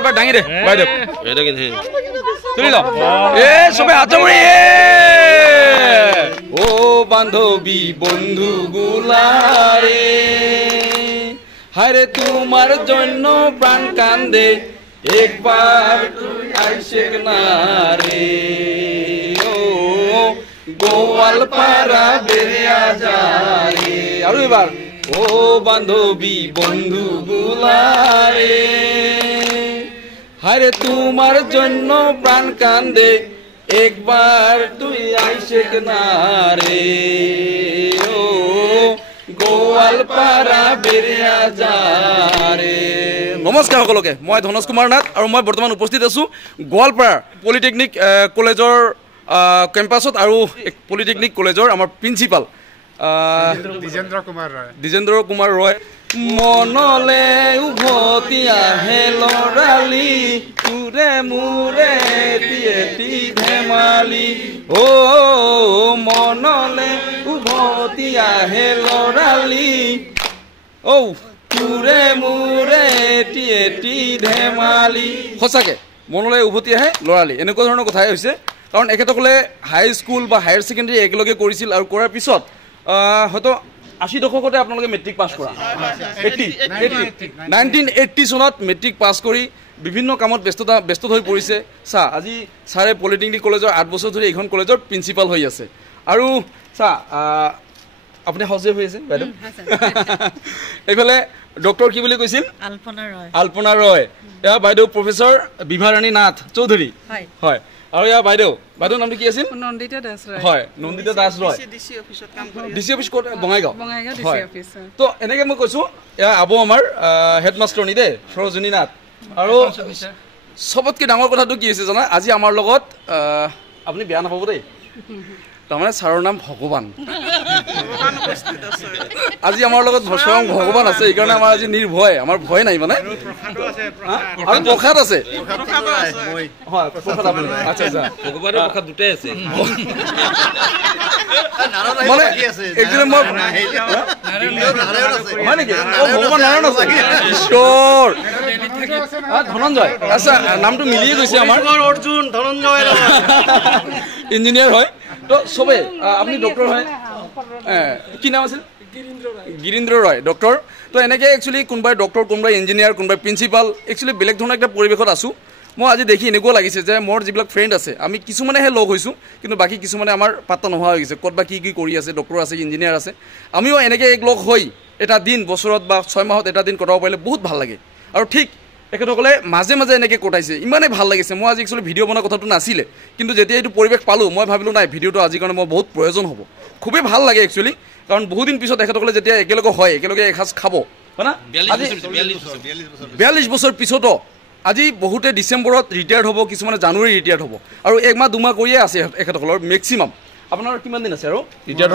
এবার ডাঙি দে বাইদেউ এটা কিন্তু তুলি ল সবে হাতমুড়ি ও বান্ধবী বন্ধু গুলারে হায়রে তোমার জন্য প্রাণ কান্দে একবার তুই আইসে না রে ও গোয়ালপাড়া বেরিয়া যায় আর এবার ও বান্ধবী বন্ধু গুলারে হায়রে তোমার জন্য প্রাণ কান্দে একবার তুই আইসে না রে ও গোয়ালপাড়া বেরিয়া যারে নমস্কাৰ সকলোকে মই ধনজ কুমাৰ নাথ আৰু মই বৰ্তমান উপস্থিত আছো গোৱালপাৰা পলিটেকনিক কলেজৰ কেম্পাছত আৰু পলিটেকনিক কলেজৰ আমাৰ প্ৰিন্সিপাল দ্বিজেন্দ্ৰ কুমাৰ ৰয় মনলে উভতি আহে লৰালি তোৰে মোৰে এটি ধেমালি ও মনলে উভতি আহে লৰালি ঔ তোৰে মোৰে এটি ধেমালি সঁচাকৈ মনলৈ উভতি আহে লৰালি এনেকুৱা ধৰণৰ কথাই হৈছে কাৰণ এখেতসকলে হাই স্কুল বা হায়াৰ ছেকেণ্ডেৰী একেলগে কৰিছিল আৰু কৰাৰ পিছত হয়তো ৮০ দশকতে আপোনালোকে মেট্ৰিক পাছ কৰা 1980 চনত মেট্ৰিক পাছ কৰি বিভিন্ন কামত ব্যস্ত হৈ পৰিছে চা আজি ছাৰে পলিটেকনিক কলেজৰ ৮ বছৰ ধৰি এইখন কলেজৰ প্ৰিন্সিপাল হৈ আছে আৰু চা আপুনি সজে হৈ আছে বাইদেউ এইফালে ডক্টৰ কি বুলি কৈছিল আলপনা ৰয় এয়া বাইদেউ প্ৰফেচৰ বিভাৰাণী নাথ চৌধুৰী হয় আৰু এয়া বাইদেউ নামটো কি আছিল নন্দিতা দাস ৰয় হয় Nandita Das Roy DC office code Bongaigaon DC office তো এনেকে মই কৈছো এয়া আবো আমাৰ হেডমাষ্টাৰনী দে সৰজনী নাথ আৰু সবতকৈ ডাঙৰ কথাটো কি হৈছে জানা আজি আমাৰ লগত আপুনি বেয়া নাপাব দেই তাৰমানে ছাৰৰ নাম ভগৱান আজি আমাৰ লগত স্বয়ং ভগৱান আছে এইকাৰণে আমাৰ আজি নিৰ্ভয় আমাৰ ভয় নাই মানে আৰু প্ৰসাদ আছে হয় প্ৰসাদ আপুনি আচ্ছা আচ্ছা ভগৱানৰ প্ৰসাদ দুটাই আছে মানে একজনে মই হয় নেকি ও ভগৱান নাৰায়ণ আছে ঈশ্বৰ ধনঞ্জয় আচ্ছা নামটো মিলিয়ে গৈছে আমাৰ অৰ্জুন ধনঞ্জয় ইঞ্জিনিয়াৰ হয় তো সবে আপনি ডক্টৰ হয় কি নাম আছিল গিৰীন্দ্ৰ ৰয় ডক্টৰ তো এনেকৈ একচুৱেলি কোনোবাই ডক্টৰ কোনোবাই ইঞ্জিনিয়াৰ কোনোবাই প্ৰিন্সিপাল একচুৱেলি বেলেগ ধৰণৰ এটা পৰিৱেশত আছোঁ মই আজি দেখি এনেকুৱা লাগিছে যে মোৰ যিবিলাক ফ্ৰেণ্ড আছে আমি কিছুমানেহে লগ হৈছোঁ কিন্তু বাকী কিছুমানে আমাৰ পাত্তা নোহোৱা হৈ গৈছে ক'ত বা কি কৰি আছে ডক্টৰ আছে ইঞ্জিনিয়াৰ আছে আমিও এনেকৈ এক লগ হৈ এটা দিন বছৰত বা 6 মাহত এটা দিন কটাব পাৰিলে বহুত ভাল লাগে আৰু ঠিক এখেতসকলে মাজে মাজে এনেকৈ কটাইছে ইমানেই ভাল লাগিছে মই আজি একচুৱেলি ভিডিঅ' বনোৱা কথাটো নাছিলে কিন্তু যেতিয়া এইটো পৰিৱেশ পালোঁ মই ভাবিলোঁ নাই ভিডিঅ'টো আজিৰ কাৰণে মই বহুত প্ৰয়োজন হ'ব খুবেই ভাল লাগে একচুৱেলি কাৰণ বহুদিন পিছত এখেতসকলে যেতিয়া একেলগে হয় একেলগে এসাঁজ খাব হয় না 42 বছৰ পিছতো আজি বহুতে ডিচেম্বৰত ৰিটায়াৰ্ড হ'ব কিছুমানে জানুৱাৰী ৰিটায়াৰ্ড হ'ব আৰু 1 মাহ 2 মাহ কৰিয়ে আছে এখেতসকলৰ মেক্সিমাম আপোনাৰ কিমান দিন আছে আৰু ৰিটায়াৰ্ড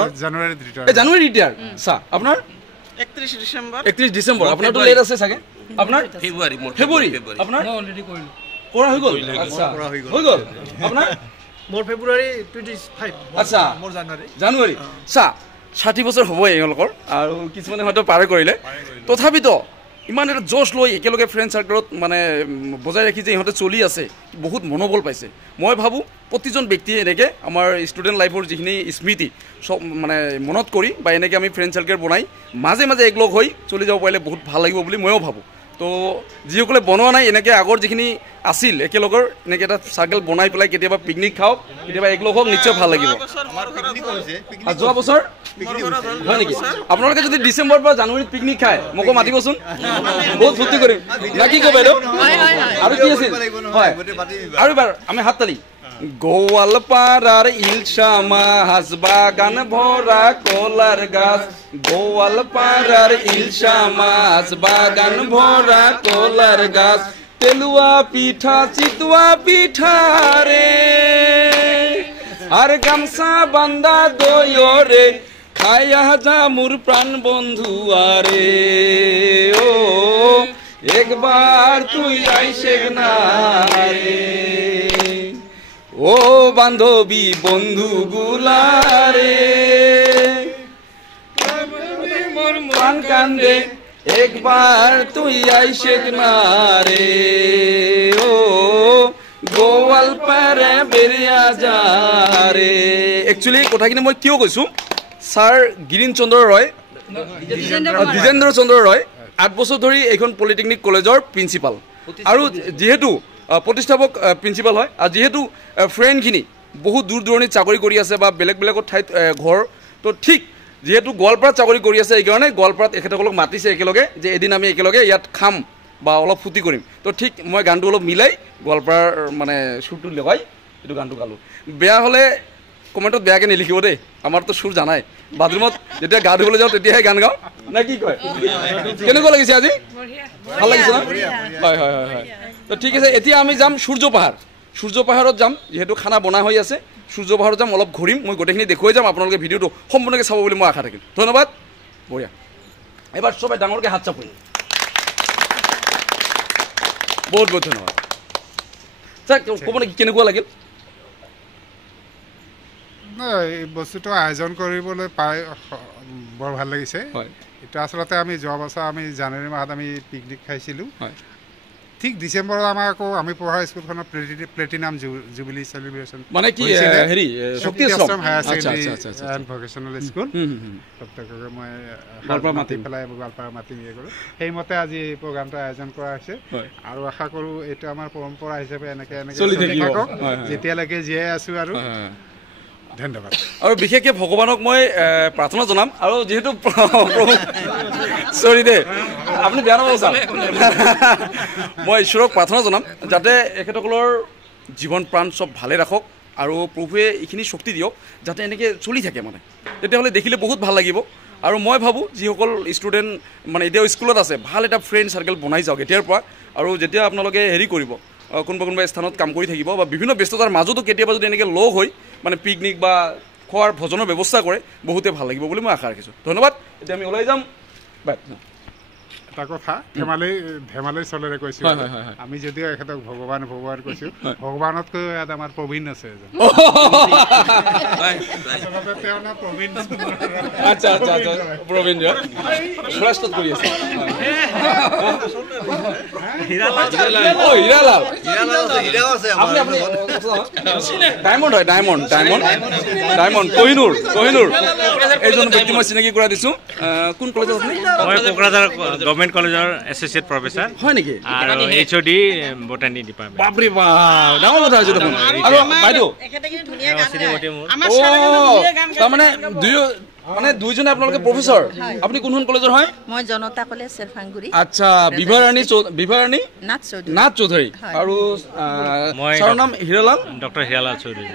জানুৱাৰী ৰিটায়াৰ্ড চা আপোনাৰ 31 ডিসেম্বৰ আপোনাৰটো লেট আছে চাগে আপোনাৰ ফেব্ৰুৱাৰী আপোনাৰ অলৰেডি কৰিলো কৰা হৈ গ'ল আচ্ছা হৈ গ'ল আপোনাৰ মোৰ ফেব্ৰুৱাৰী 25 আচ্ছা মোৰ জানুৱাৰী চা 60 বছৰ হ'ব এওঁলোকৰ আৰু কিছুমানে হয়তো পাৰ কৰিলে তথাপিতো ইমান এটা জোশ লৈ একেলগে ফ্ৰেণ্ড চাৰ্কেলত মানে বজাই ৰাখি যে ইহঁতে চলি আছে বহুত মনোবল পাইছে মই ভাবোঁ প্ৰতিজন ব্যক্তিয়ে এনেকৈ আমাৰ ষ্টুডেণ্ট লাইফৰ যিখিনি স্মৃতি সব মানে মনত কৰি বা এনেকৈ আমি ফ্ৰেণ্ড চাৰ্কেল বনাই মাজে মাজে একলগ হৈ চলি যাব পাৰিলে বহুত ভাল লাগিব বুলি ময়ো ভাবোঁ তো যিসকলে বনোৱা নাই এনেকৈ আগৰ যিখিনি আছিল একেলগৰ এনেকৈ এটা চাৰ্কেল বনাই পেলাই কেতিয়াবা পিকনিক খাওক কেতিয়াবা একলগ হওক নিশ্চয় ভাল লাগিব যোৱা বছৰ হয় নেকি আপোনালোকে যদি ডিচেম্বৰ পৰা জানুৱাৰীত পিকনিক খায় মোকো মাতিবচোন বহুত ফূৰ্তি কৰিম না কি ক'ব বাইদেউ আৰু কি আছিল হয় আৰু এবাৰ আমি হাত তালি গোৱালপাৰাৰ ইলশা মাছ বাগান ভৰা কলাৰ গাছ গোৱালপাৰাৰ ইলশা মাছ বাগান ভৰা কলাৰ গাছ তেলুৱা পিঠা চিতুৱা পিঠা ৰে আর গামছা বান্দা দয়রে খায়া যা মোর প্রাণ বন্ধু আরে ও একবার তুই আইসে না রে ও বান্ধবী বন্ধু গুলারে মোর প্রাণ কান্দে একবার তুই আইসে না রে রে বেরিয়া যা রে একচুয়ালি কথাখিনি মই কিয় কৈছো স্যার গিরিন চন্দ্র রয় দ্বিজেন্দ্র চন্দ্র রয় 8 বছর ধরে এইখন পলিটেকনিক কলেজৰ প্ৰিন্সিপাল আৰু যেহেতু প্ৰতিষ্ঠাপক প্ৰিন্সিপাল হয় আৰু যেহেতু ফ্ৰেণ্ডখিনি বহুত দূৰ দূৰণিত চাকৰি কৰি আছে বা বেলেগ বেলেগত ঠাইত ঘৰ তো ঠিক যেহেতু গোৱালপাৰাত চাকৰি কৰি আছে এইকাৰণে গোৱালপাৰাত এখেতসকলক মাতিছে একেলগে যে এদিন আমি একেলগে ইয়াত খাম বা অলপ ফুটি কৰিম তো ঠিক মই গানটো অলপ মিলাই গোৱালপাৰাৰ মানে সুৰটো লগাই এইটো গানটো গালো বেয়া হ'লে কমেণ্টত বেয়াকৈ নিলিখিব দেই আমাৰতো সুৰ জানাই বাথৰুমত যেতিয়া গা ধুবলৈ যাওঁ তেতিয়াহে গান গাওঁ নে কি কয় কেনেকুৱা লাগিছে আজি ভাল লাগিছে না হয় হয় হয় হয় তো ঠিক আছে এতিয়া আমি যাম সূৰ্য পাহাৰত যাম যেহেতু খানা বনা হৈ আছে সূৰ্য পাহাৰত যাম অলপ ঘূৰিম মই গোটেইখিনি দেখুৱাই যাম আপোনালোকে ভিডিঅ'টো সম্পূৰ্ণকৈ চাব বুলি মই আশা থাকিল ধন্যবাদ বঢ়িয়া এবাৰ সবাই ডাঙৰকৈ হাত চাপৰি বহুত বহুত ধন্যবাদ ছাৰ ক'ব নেকি কেনেকুৱা লাগিল এই বস্তুটো আয়োজন কৰিবলৈ পাই বৰ ভাল লাগিছে এটা আসলতে আমি যোৱা বছৰ আমি জানুৱাৰী মাহত আমি পিকনিক খাইছিলোঁ ঠিক ডিসেম্বৰত আমাৰ আকৌ আমি পঢ়া স্কুলখনৰ প্লেটিনাম জুবিলি সেলিব্ৰেশন মানে কি হেৰি Shakti Ashram higher secondary and vocational school প্ৰত্যেককে মই গোৱালপাৰা মাতি পেলাই গোৱালপাৰা মাতি নিয়ে কৰোঁ সেইমতে আজি এই প্ৰগ্ৰামটো আয়োজন কৰা হৈছে আৰু আশা কৰোঁ এইটো আমাৰ পৰম্পৰা হিচাপে এনেকৈ চলি থাকক যেতিয়ালৈকে জীয়াই আছোঁ আৰু ধন্যবাদ আৰু বিশেষকৈ ভগৱানক মই প্ৰাৰ্থনা জনাম আৰু যেহেতু সৰি দে আপুনি বেয়া নাপাব ছাৰ মই ঈশ্বৰক প্ৰাৰ্থনা জনাম যাতে এখেতসকলৰ জীৱন প্ৰাণ চব ভালে ৰাখক আৰু প্ৰভুৱে এইখিনি শক্তি দিয়ক যাতে এনেকৈ চলি থাকে মানে তেতিয়াহ'লে দেখিলে বহুত ভাল লাগিব আৰু মই ভাবোঁ যিসকল ষ্টুডেণ্ট মানে এতিয়াও স্কুলত আছে ভাল এটা ফ্ৰেণ্ড চাৰ্কেল বনাই যাওক এতিয়াৰ পৰা আৰু যেতিয়া আপোনালোকে হেৰি কৰিব কোনোবা স্থানত কাম কৰি থাকিব বা বিভিন্ন ব্যস্ততাৰ মাজতো কেতিয়াবা যদি এনেকৈ লগ হৈ মানে পিকনিক বা খোৱাৰ ভোজনৰ ব্যৱস্থা কৰে বহুতে ভাল লাগিব বুলি মই আশা ৰাখিছোঁ ধন্যবাদ এতিয়া আমি ওলাই যাম বাই এটা কথা ধেমালি চলেৰে কৈছোঁ আমি যদিও এখেতক ভগৱান কৈছোঁ ভগৱানতকৈ ইয়াত আমাৰ প্ৰবীণ আছে আচ্ছা আচ্ছা আচ্ছা প্ৰবীণ ফ্ৰেষ্টত কৰি আছে হীৰালাল ডায়মণ্ড হয় ডায়মণ্ড কোহিনুৰ এইজন ব্যক্তি মই চিনাকি কৰাই দিছোঁ কোন কলেজত আছে মই কোকৰাঝাৰ গভৰ্ণমেণ্ট কলেজৰ এছ'চিয়েট প্ৰফেচাৰ হয় নেকি আৰু HOD বটানী ডিপাৰ্টমেণ্ট বাপৰে বাপ ডাঙৰ কথা হৈছে দেখোন আৰু বাইদেউ তাৰমানে মানে দুইজনে আপোনালোকে প্ৰফেচৰ আপুনি কোনখন কলেজৰ হয় মই জনতা কলেজ চেৰফাংগুৰি আচ্ছা বিভাৰাণী নাথ চৌধুৰী আৰু মই ছাৰৰ নাম হীৰালাল ডক্টৰ হীৰালাল চৌধুৰী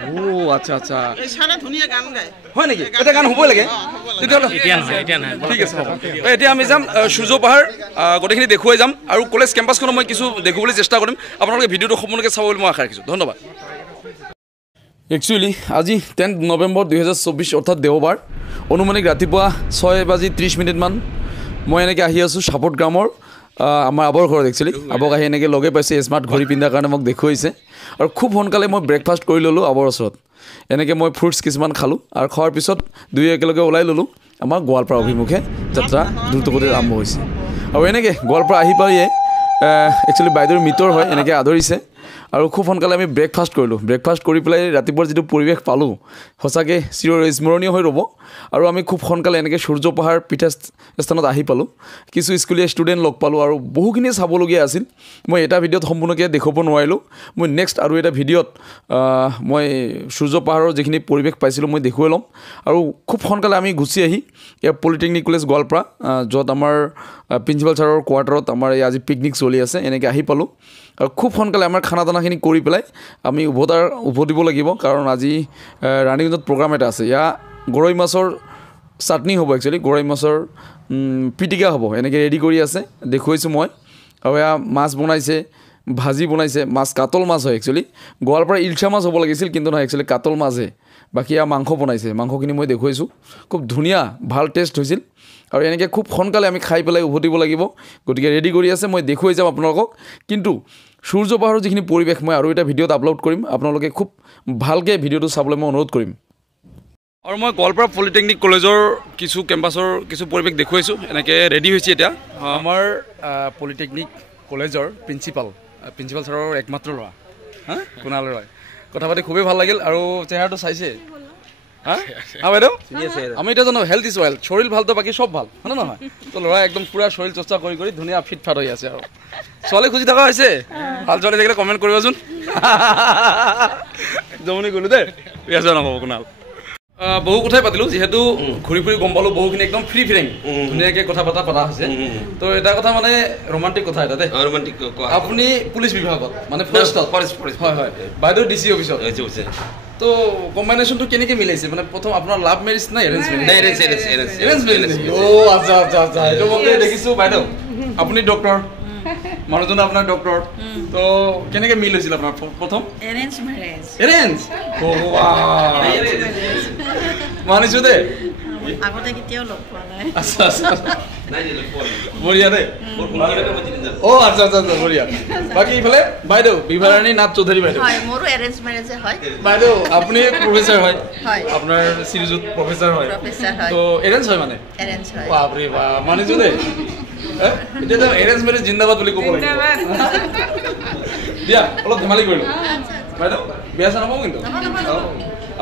আচ্ছা আচ্ছা এই ছাৰে ধুনীয়া গান গায় হয় নেকি এটা গান হ'বই লাগে তেতিয়াহ'লে এতিয়া নহয় ঠিক আছে হ'ব এতিয়া আমি যাম সূৰ্য পাহাৰ গোটেইখিনি দেখুৱাই যাম আৰু কলেজ কেম্পাছখনো মই কিছু দেখুৱাবলৈ চেষ্টা কৰিম আপোনালোকে ভিডিঅ'টো সম্পূৰ্ণকৈ চাব বুলি মই আশা ৰাখিছোঁ ধন্যবাদ একচুৱেলি আজি 10 নৱেম্বৰ 2024 অৰ্থাৎ দেওবাৰ অনুমানিক ৰাতিপুৱা 6:30 মই এনেকৈ আহি আছোঁ চাপোৰ্ট গ্ৰামৰ আমাৰ আবৰ ঘৰত একচুৱেলি আবক আহি এনেকৈ লগে পাইছে স্মাৰ্ট ঘড়ী পিন্ধাৰ কাৰণে মোক দেখুৱাইছে আৰু খুব সোনকালে মই ব্ৰেকফাষ্ট কৰি ল'লোঁ আবৰ ওচৰত এনেকৈ মই ফ্ৰুটছ কিছুমান খালোঁ আৰু খোৱাৰ পিছত দুই একেলগে ওলাই ল'লোঁ আমাৰ গোৱালপাৰা অভিমুখে যাত্ৰা দ্ৰুতগতিত আৰম্ভ হৈছে আৰু এনেকৈ গোৱালপাৰা আহি পায়ে একচুৱেলি বাইদেউৰ মিত্ৰ হয় এনেকৈ আদৰিছে আৰু খুব সোনকালে আমি ব্ৰেকফাষ্ট কৰিলোঁ ব্ৰেকফাষ্ট কৰি পেলাই ৰাতিপুৱাৰ যিটো পৰিৱেশ পালোঁ সঁচাকৈ স্মৰণীয় হৈ ৰ'ব আৰু আমি খুব সোনকালে এনেকৈ সূৰ্য পাহাৰ পীঠস্থানত আহি পালোঁ কিছু স্কুলীয়া ষ্টুডেণ্ট লগ পালোঁ আৰু বহুখিনি চাবলগীয়া আছিল মই এটা ভিডিঅ'ত সম্পূৰ্ণকৈ দেখুৱাব নোৱাৰিলোঁ মই নেক্সট আৰু এটা ভিডিঅ'ত মই সূৰ্য পাহাৰৰ যিখিনি পৰিৱেশ পাইছিলোঁ মই দেখুৱাই ল'ম আৰু খুব সোনকালে আমি গুচি আহি ইয়াৰ পলিটেকনিক কলেজ গোৱালপাৰা য'ত আমাৰ প্ৰিন্সিপাল ছাৰৰ কোৱাৰ্টাৰত আমাৰ এই আজি পিকনিক চলি আছে এনেকৈ আহি পালোঁ আৰু খুব সোনকালে আমাৰ খানা দানাখিনি কৰি পেলাই আমি উভতিব লাগিব কাৰণ আজি ৰাণীগঞ্জত প্ৰগ্ৰাম এটা আছে ইয়াৰ গৰৈ মাছৰ চাটনি হ'ব একচুৱেলি গৰৈ মাছৰ পিটিকা হ'ব এনেকৈ ৰেডি কৰি আছে দেখুৱাইছোঁ মই আৰু এয়া মাছ বনাইছে ভাজি বনাইছে মাছ কাতল মাছ হয় একচুৱেলি গোৱালপাৰা ইলচা মাছ হ'ব লাগিছিল কিন্তু নহয় একচুৱেলি কাতল মাছহে বাকী এয়া মাংস বনাইছে মাংসখিনি মই দেখুৱাইছোঁ খুব ধুনীয়া ভাল টেষ্ট হৈছিল আৰু এনেকৈ খুব সোনকালে আমি খাই পেলাই উভতিব লাগিব গতিকে ৰেডি কৰি আছে মই দেখুৱাই যাম আপোনালোকক কিন্তু সূৰ্য পাহাৰৰ যিখিনি পৰিৱেশ মই আৰু এটা ভিডিঅ'ত আপলোড কৰিম আপোনালোকে খুব ভালকৈ ভিডিঅ'টো চাবলৈ মই অনুৰোধ কৰিম আৰু মই গোৱালপাৰা পলিটেকনিক কলেজৰ কিছু কেম্পাছৰ কিছু পৰিৱেশ দেখুৱাইছোঁ এনেকৈ ৰেডি হৈছে এতিয়া আমাৰ পলিটেকনিক কলেজৰ প্ৰিন্সিপাল ছাৰৰ একমাত্ৰ ল'ৰা কুণাল ৰয় কথা পাতি খুবেই ভাল লাগিল আৰু চেহেৰাটো চাইছে হা বাইদেউ আমি এতিয়া জানো হেল্থ ইজ ৱেল্থ শৰীৰ ভালতো বাকী চব ভাল হয় নহয় তো ল'ৰা একদম পুৰা শৰীৰ চৰ্চা কৰি কৰি ধুনীয়া ফিট ফাট হৈ আছে আৰু ছোৱালী খুজি থকা হৈছে ভাল ছোৱালী থাকিলে কমেণ্ট কৰিবচোন জমনি গ'লো দেই বেয়া নহ'ব কুণাল বহু কথাই পাতিলো যিহেতু ঘূৰি ফুৰি গম পালো বহুখিনি একদম ফ্ৰী ফ্ৰেং ধুনীয়াকৈ কথা পতা হৈছে তো এটা কথা মানে ৰোমান্টিক কথা এটা দেই আপুনি পুলিচ বিভাগত মানে ফৰেষ্টত হয় হয় বাইদেউ ডিচি অফিচত তো কম্বিনেশ্যনটো কেনেকৈ মিলাইছে মানে প্ৰথম আপোনাৰ লাভ মেৰিজ নাই এৰেঞ্জ মেৰিজ অ' আচ্ছা আচ্ছা আচ্ছা এইটো মই দেখিছোঁ বাইদেউ আপুনি ডক্টৰ মানুহজন আপোনাৰ ডক্টৰ তো কেনেকৈ মিল হৈছিল আপোনাৰ প্ৰথম এৰেঞ্জ মানিছো দেই আগতে কেতিয়াও লগ পোৱা নাই আচ্ছা আচ্ছা বঢ়িয়া দেই অ' আচ্ছা আচ্ছা আচ্ছা বঢ়িয়া বাকী ইফালে বাইদেউ বিভাৰাণী নাথ চৌধুৰী বাইদেউ হয় মোৰো এৰেঞ্জ মেৰেজে হয় বাইদেউ আপুনি প্ৰফেচাৰ হয় আপোনাৰ শ্ৰীযুত প্ৰফেচাৰ হয় তো এৰেঞ্জ হয় মানে এৰেঞ্জ হয় বাপৰে বাপ মানিছো দেই এতিয়াতো এৰেঞ্জ মেৰেজ জিন্দাবাদ বুলি ক'ব লাগিব দিয়া অলপ ধেমালি কৰিলোঁ বাইদেউ বেয়া চেয়া নাপাব কিন্তু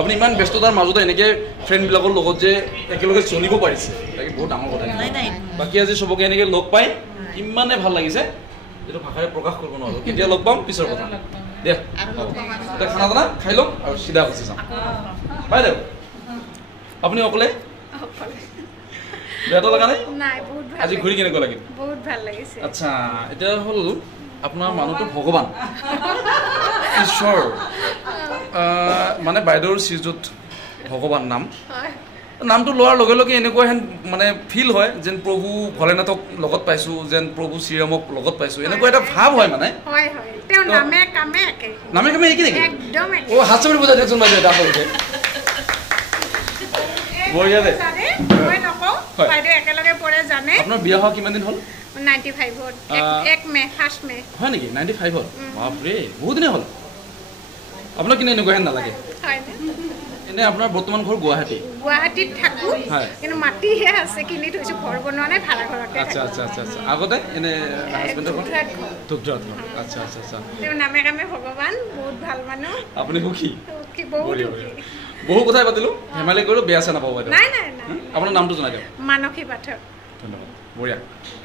আপুনি ইমান ব্যস্ততাৰ মাজতে এনেকৈ ফ্ৰেণ্ডবিলাকৰ লগত যে একেলগে চলিব পাৰিছে তাকে বহুত ডাঙৰ কথা বাকী আজি চবকে এনেকৈ লগ পাই ইমানে ভাল লাগিছে এইটো ভাষাৰে প্ৰকাশ কৰিব নোৱাৰোঁ কেতিয়া লগ পাম পিছৰ কথা দিয়া এতিয়া খানা দানা খাই ল'ম আৰু চিধা গুচি যাম বাইদেউ আপুনি অকলে বেয়াটো লগা নাই আজি ঘূৰি কেনেকুৱা লাগিল বহুত ভাল লাগিছে আচ্ছা এতিয়া হ'ল আপোনাৰ মানুহটো ভগৱান ঈশ্বৰ মানে বাইদেউৰ শ্ৰীযুত ভগৱান নামটো লোৱাৰ লগে লগে এনেকুৱা হেন মানে ফিল হয় যেন প্ৰভু ভোলেনাথক লগত পাইছোঁ যেন প্ৰভু শ্ৰীৰামক লগত পাইছোঁ এনেকুৱা এটা ভাৱ হয় মানে নামে কামে একে নেকি অ' হাত চাপৰি বুজাই দিয়কচোন বাইদেউ এটা আপোনালোকে বঢ়িয়া দেই আপোনাৰ বিয়া হোৱা কিমান দিন হ'ল 95ত এক মে ফাৰ্ষ্ট মে হয় নেকি 95ত বাপৰে বহুত দিনে হ'ল আপোনাৰ কিনে এনেকুৱা হেন নালাগে এনে আপোনাৰ বৰ্তমান ঘৰ গুৱাহাটীত থাকোঁ কিন্তু মাটিহে আছে কিনি থৈছোঁ ঘৰ বনোৱা নাই ভাড়া ঘৰতে আচ্ছা আচ্ছা আচ্ছা আচ্ছা আগতে এনে হাজবেণ্ডৰ ঘৰ ধূপধৰাত ঘৰ আচ্ছা আচ্ছা আচ্ছা তেওঁ নামে কামে ভগৱান বহুত ভাল মানুহ আপুনি সুখী বহুত সুখী বহু কথাই পাতিলোঁ ধেমালি কৰিলোঁ বেয়া চেয়া নাপাব বাইদেউ নাই আপোনাৰ নামটো জনাই দিয়ক মানসী পাঠক ধন্যবাদ বঢ়িয়া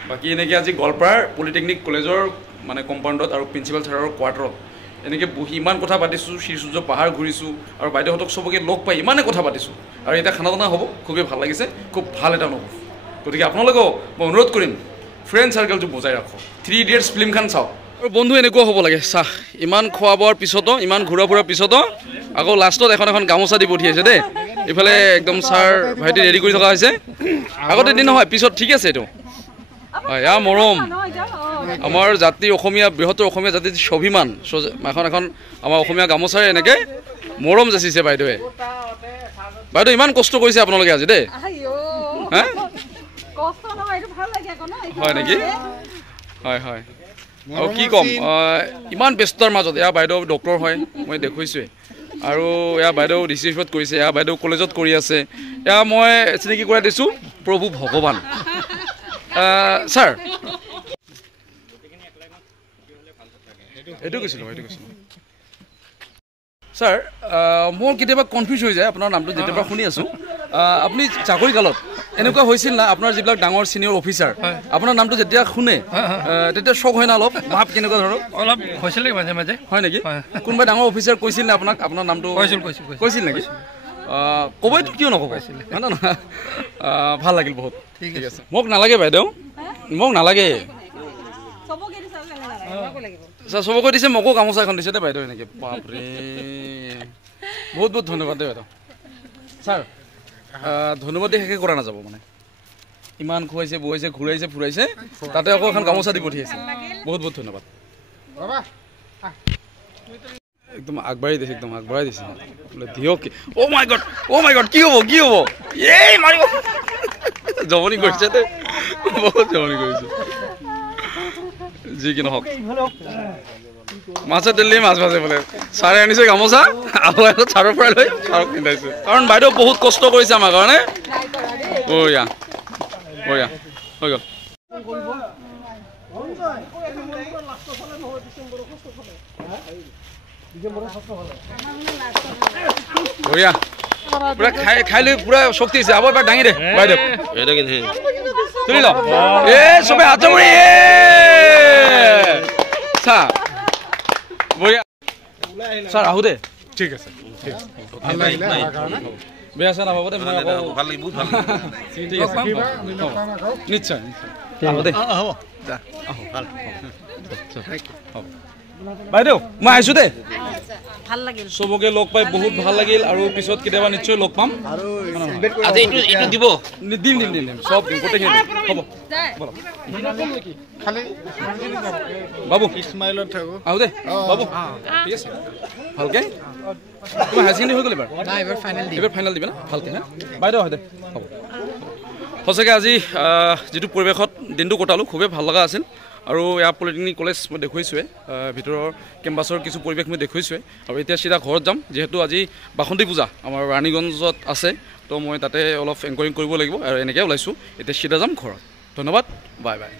বাকী এনেকৈ আজি গোৱালপাৰাৰ পলিটেকনিক কলেজৰ মানে কম্পাউণ্ডত আৰু প্ৰিন্সিপাল ছাৰৰ কোৱাৰ্টাৰত এনেকৈ বহি ইমান কথা পাতিছোঁ শ্ৰীসূৰ্য পাহাৰ ঘূৰিছোঁ আৰু বাইদেউহঁতক চবকে লগ পাই ইমানে কথা পাতিছোঁ আৰু এতিয়া খানা দানা হ'ব খুবেই ভাল লাগিছে খুব ভাল এটা অনুভৱ গতিকে আপোনালোকেও মই অনুৰোধ কৰিম ফ্ৰেণ্ড চাৰ্কেলটো বজাই ৰাখক 3 ইডিয়টছ ফিল্মখন চাওক আৰু বন্ধু এনেকুৱা হ'ব লাগে চাহ ইমান খোৱা বোৱাৰ পিছতো ইমান ঘূৰা ফুৰাৰ পিছতো আকৌ লাষ্টত এখন গামোচা দি পঠিয়াইছে দেই ইফালে একদম ছাৰ ভাইটি ৰেডি কৰি থকা হৈছে আগতে দিন নহয় পিছত ঠিক আছে এইটো হয় এয়া মৰম আমাৰ জাতিৰ অসমীয়া বৃহত্তৰ অসমীয়া জাতিৰ স্বাভিমান এখন আমাৰ অসমীয়া গামোচাৰে এনেকৈ মৰম যাচিছে বাইদেৱে বাইদেউ ইমান কষ্ট কৰিছে আপোনালোকে আজি দেই হয় নেকি হয় হয় আৰু কি ক'ম ইমান ব্যস্তৰ মাজত এয়া বাইদেউ ডক্টৰ হয় মই দেখুৱাইছোৱে আৰু এয়া বাইদেউ ডিচি অফিচত কৰিছে এয়া বাইদেউ কলেজত কৰি আছে এয়া মই চিনাকি কৰাই দিছোঁ প্ৰভু ভগৱান ছাৰ এইটো কৈছিলোঁ ছাৰ মোৰ কেতিয়াবা কনফিউজ হৈ যায় আপোনাৰ নামটো যেতিয়াৰ পৰা শুনি আছোঁ আপুনি চাকৰি কালত এনেকুৱা হৈছিল না আপোনাৰ যিবিলাক ডাঙৰ ছিনিয়ৰ অফিচাৰ আপোনাৰ নামটো যেতিয়া শুনে তেতিয়া চক হয় না অলপ ভাৱ কেনেকুৱা ধৰক অলপ হৈছিল মাজে মাজে হয় নেকি কোনোবাই ডাঙৰ অফিচাৰ কৈছিল নে আপোনাক আপোনাৰ নামটো কৈছিল নেকি ক'বই কিয় নক'ব হয় না নহয় ভাল লাগিল বহুত ঠিক আছে মোক নালাগে বাইদেউ মোক নালাগে ছাৰ চবকৈ দিছে মোকো গামোচা এখন দিছে দেই বাইদেউ এনেকৈ বাপৰে বহুত বহুত ধন্যবাদ দেই বাইদেউ ছাৰ ধন্যবাদ দি শেষে কৰা নাযাব মানে ইমান খুৱাইছে বহাইছে ঘূৰাইছে ফুৰাইছে তাতে আকৌ এখন গামোচা দি পঠিয়াইছে বহুত বহুত ধন্যবাদ একদম আগবাঢ়ি দিছে বোলে দিয়ক অ' মাই গড কি হ'ব এই মাৰিব জমনি কৰিছে দেই বহুত জমনি কৰিছে যি কি নহওক মাছে দিল্লী মাছ ভাজে বোলে ছাৰে আনিছে গামোচা আৰু আগত ছাৰৰ পৰা লৈ ছাৰক পিন্ধাইছে কাৰণ বাইদেউ বহুত কষ্ট কৰিছে আমাৰ কাৰণে বঢ়িয়া হৈ গ'ল বঢ়িয়া পুৰা খাই লৈ পুৰা শক্তি আছে আবার দাঙি দে বাইদেউ এটা কিন্তু তুলি ল এ সবে হাত ধৰি চা বঢ়িয়া স্যাৰ আহো দে ঠিক আছে ভাল লাগিলে আহাৰ কাৰণে বেয়া আছে না বাবু দে মই আকৌ ভাল লাগি বহুত ভাল ঠিক আছে নিশ্চয় আহো দে হ'ব যা ভাল বাইদেউ মই আহিছো দে ভাল লাগিল সবকে লগ পাই বহুত ভাল লাগিল আৰু পিছত কেতিয়াবা নিশ্চয় লগ পাম আজি এইটো দিব দিম সব দিম গোটেইখিনি হ'ব খালি বাবু স্মাইলত থাকো আহো দে বাবু ঠিক আছে ভালকে তোমাৰ হাই ছেকেণ্ডেৰী হৈ গ'ল এবাৰ ফাইনেল দিবা না ভালকে হা বাইদেউ হয় দে হ'ব সঁচাকৈ আজি যিটো পৰিৱেশত দিনটো কটালোঁ খুবেই ভাল লগা আছিল আৰু ইয়াৰ পলিটেকনিক কলেজ মই দেখুৱাইছোৱে ভিতৰৰ কেম্পাছৰ কিছু পৰিৱেশ মই দেখুৱাইছোৱে আৰু এতিয়া চিধা ঘৰত যাম যিহেতু আজি বাসন্তী পূজা আমাৰ ৰাণীগঞ্জত আছে তো মই তাতে অলপ এংকৰিং কৰিব লাগিব আৰু এনেকৈ ওলাইছোঁ এতিয়া চিধা যাম ঘৰত ধন্যবাদ বাই বাই